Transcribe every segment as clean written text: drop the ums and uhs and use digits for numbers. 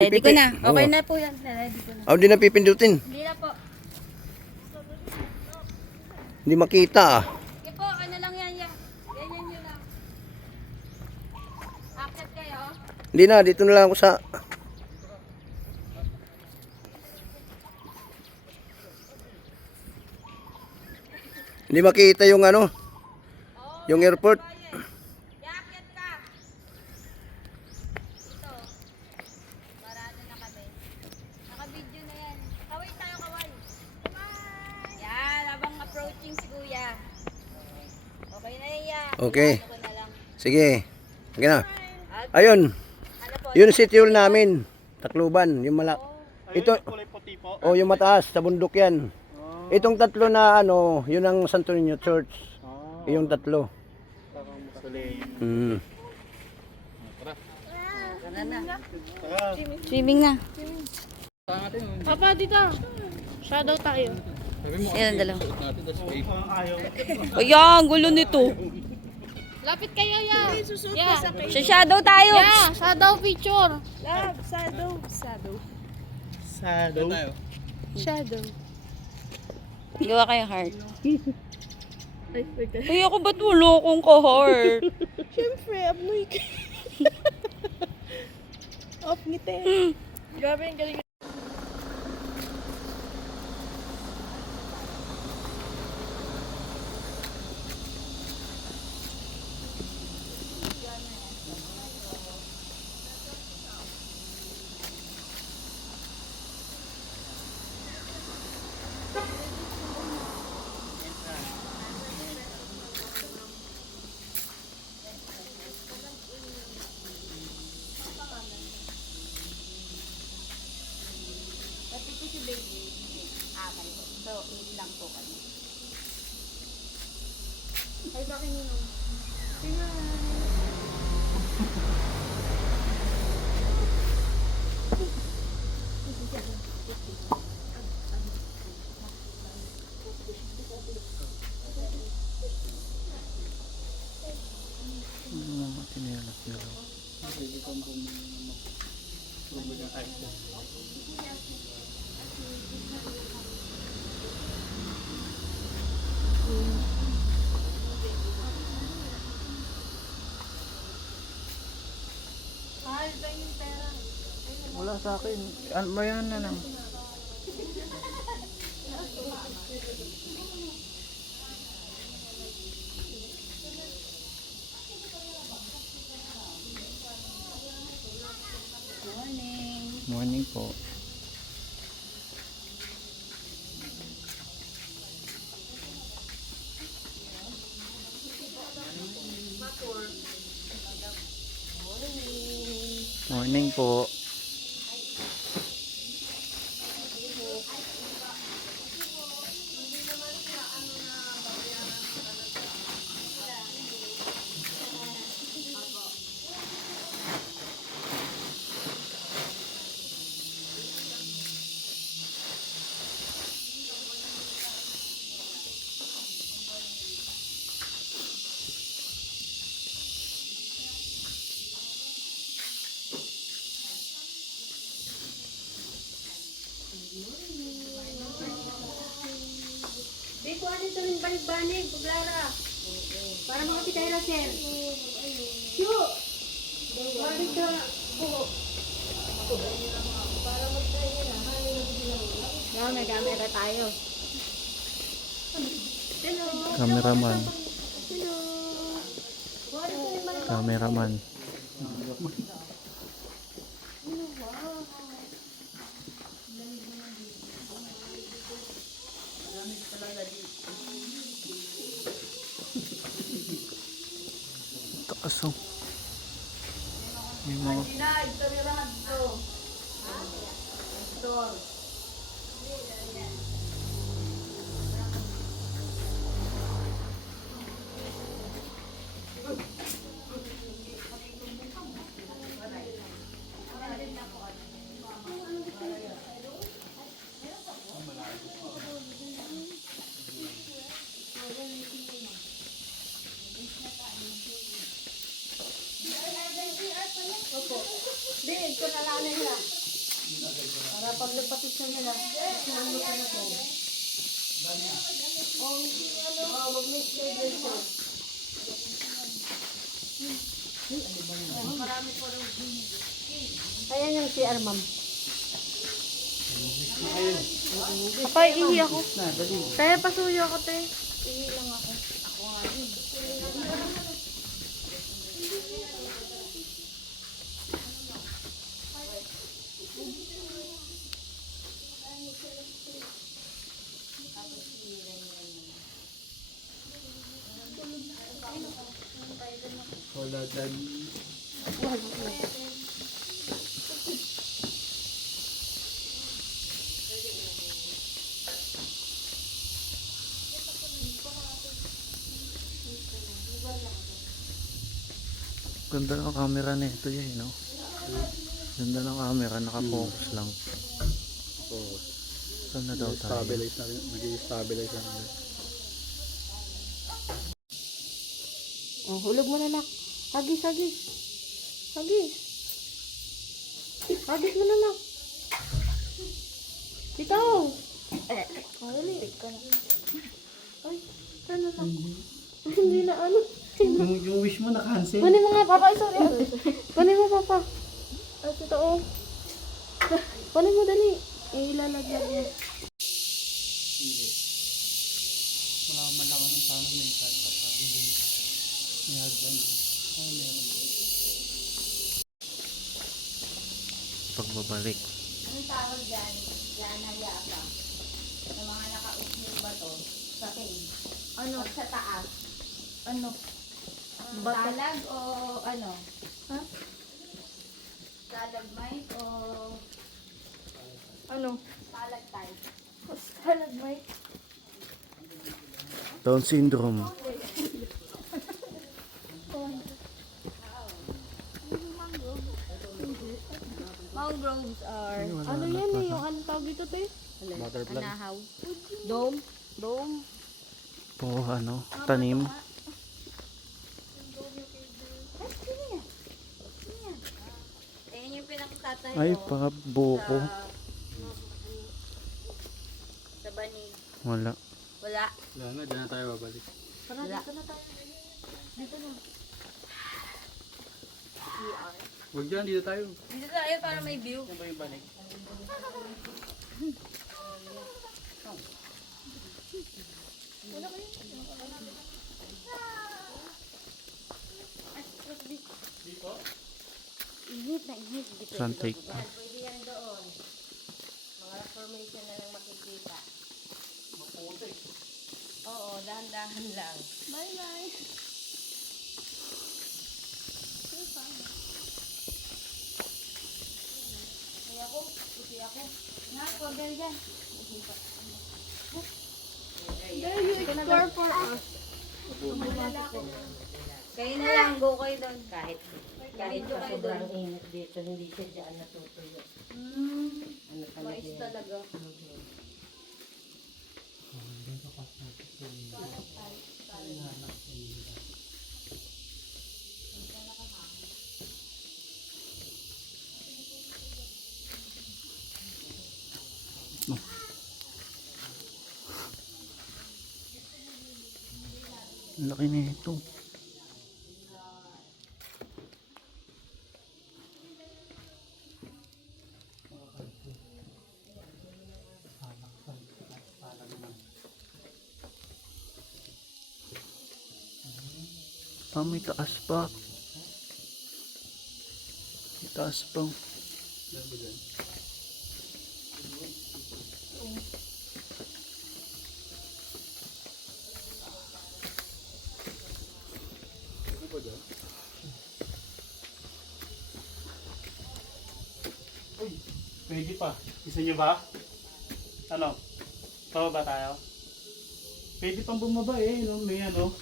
Ready ko na. Okay Oo. na po yan. Ready ko na. Hindi na pipindutin. Hindi na po. Hindi makita ah. Sige po, ano lang yan. Ganyan nyo lang. Akit kayo. Hindi na, dito na lang ako sa... Hindi makita yung ano, yung airport. Yakit ka. Ito. Marado na kami. Naka-video na yan. Kaway tayo, kaway. Yan, habang approaching si kuya. Okay na yan. Okay. Ano ko na lang. Sige. Okay na. At, Ayun. ano po? Yun city hall namin. Tacloban. Yung ito. Kulay puti po. Oh, yung mataas. Sa bundok yan. Itong tatlo na ano, yun ang Santo Niño Church. Yung tatlo. Tara na. Tara. Swimming na. Papa, dito. Shadow tayo. Yan ang dalawa. Ayaw. Ayan, gulo nito. Lapit kayo, ya. Yeah. Sa shadow tayo. Yeah, shadow picture. Shadow. Gawa kayo heart. Ay, ako ba't wala akong ka-heart? Siyempre, abnoy ka. Off ngiti. Grabe yung galing. So, hindi lang po kami. Ay, bakit nino? Wala sa akin. Mayan na lang. Morning po. Morning po. Di ko ano ito ng banig-banig, Buglara. Para makapit tayo na, sir. Yo! Banig ka. Para mag-tayo na. May camera tayo. Hello. Cameraman. Cameraman. Taas oh. May mga Di, ito na lang na pag nagpa-picture nila, saan mo ka na po? Mag-miss kayo din siya. Marami po rin. Ayan yung CR, ma'am. Papa, ihi ako. Kaya pasuyo ako, te. Ihi lang ako. Wala dyan. Ganda ng camera nito yan, no? Ganda ng camera, nakafocus lang. Oo. Saan na daw tayo? Nag-stabilize na rin. Oh, hulog mo na, nak. Hagis, hagis. Hagis. Hagis mo na, nak. Dito. Oh, dali. Ay, ano na? Hindi na ano. Yung wish mo na-cancel. Kunin mo nga, papa. Ay, sorry. Kunin mo, papa. Ay, totoo. Kunin mo, dali. Ilalagyan mo. Wala man lang ang sana may kahit pa pa. May hagdan. Ay, meron. Pagbabalik. Anong tawag dyan? Yan, haya ka. Sa mga nakausning bato, sa cave. Ano? O sa taas. Ano? Talag o ano? Ha? Stalagmite o Ano? stalactite? Stalagmite. Down syndrome. Mangroves are Ano yan eh? Yung anong tawag dito, te? Butterfly. anahaw. Dome? Dome? Po, ano, tanim. Ayan yung pinakatatayo Ay, pa, buko. sa banig. Wala. Wala. Wala na, dyan na tayo babalik. Tara, dito na tayo. Dito na. Huwag dyan, dito tayo. Dito tayo para may view. Ano ba yung balik? Inhit na inhit. Dito. Sun take. Pwede yan doon. Mga formation na lang makikita. Oo, dahan-dahan lang. Bye-bye. Kaya ako, puti ako. Nga, order dyan. There you explore for us. Kayo na lang, go kayo doon. Kahit doon kayo doon. init dito, hindi siya dyan natutuyo. Ano Mais talaga. Ang laki na ito. Ah, may taas pa. May taas pa. Pwede pa. Gusto nyo ba? Ano? Pababa tayo? Pwede pang bumaba eh. No? May ano?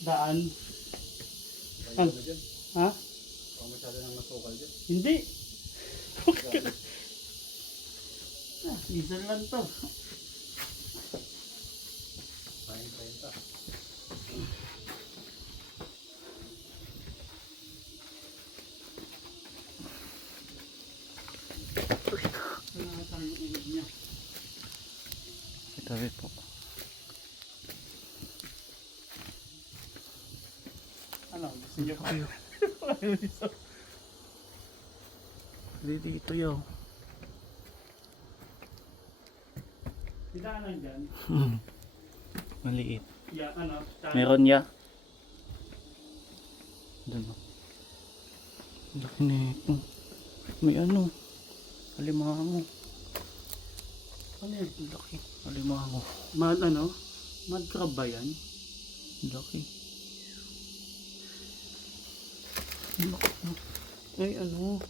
Daan. Ano? Ha? Kung masyado nang masukal dyan. Hindi. Minsan lang to. Pahin ta. Sabi po. Ano, gusto niyo pa? Dito yo. Sidaanan dyan. Maliit. Ya, ano? Meron ya. Doon. Laki na ito. May ano? Alimango. Ano yan? Laki. Alimango. Mad ano? Mad crab ba yan? Laki. Laki. Ay ano?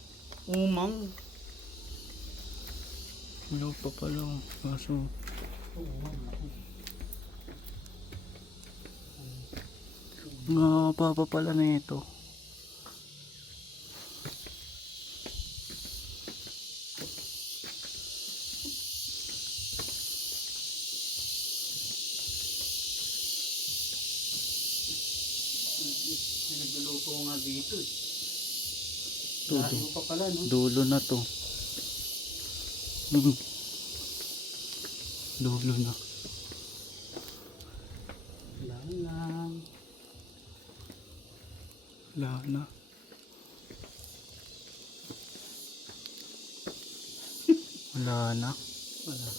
Umang. Ano pa pala? Kaso. Nga papa pala na ito. Nagluluto nga dito eh. Dulo pa pala no? Dulo na to. Dulo na. Wala na. Wala na. Wala.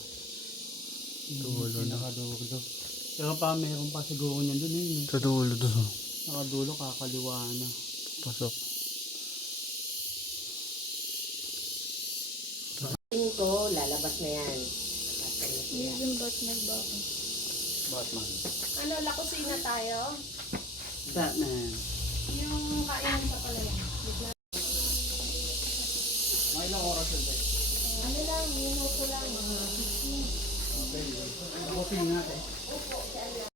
Dulo na. Nakadulo. Pero pa meron pa siguro niyan dun eh. Sa dulo doon. Nakadulo kakaliwa na. Pasok. Tingin ko, lalabas na yan. Yung Batman ba ako? Batman. Ano, lakusina tayo? Batman. Yung kain sa palayan. Mga ilang oras yun tayo? Ano lang, minuto lang. Okay. Buti nga eh.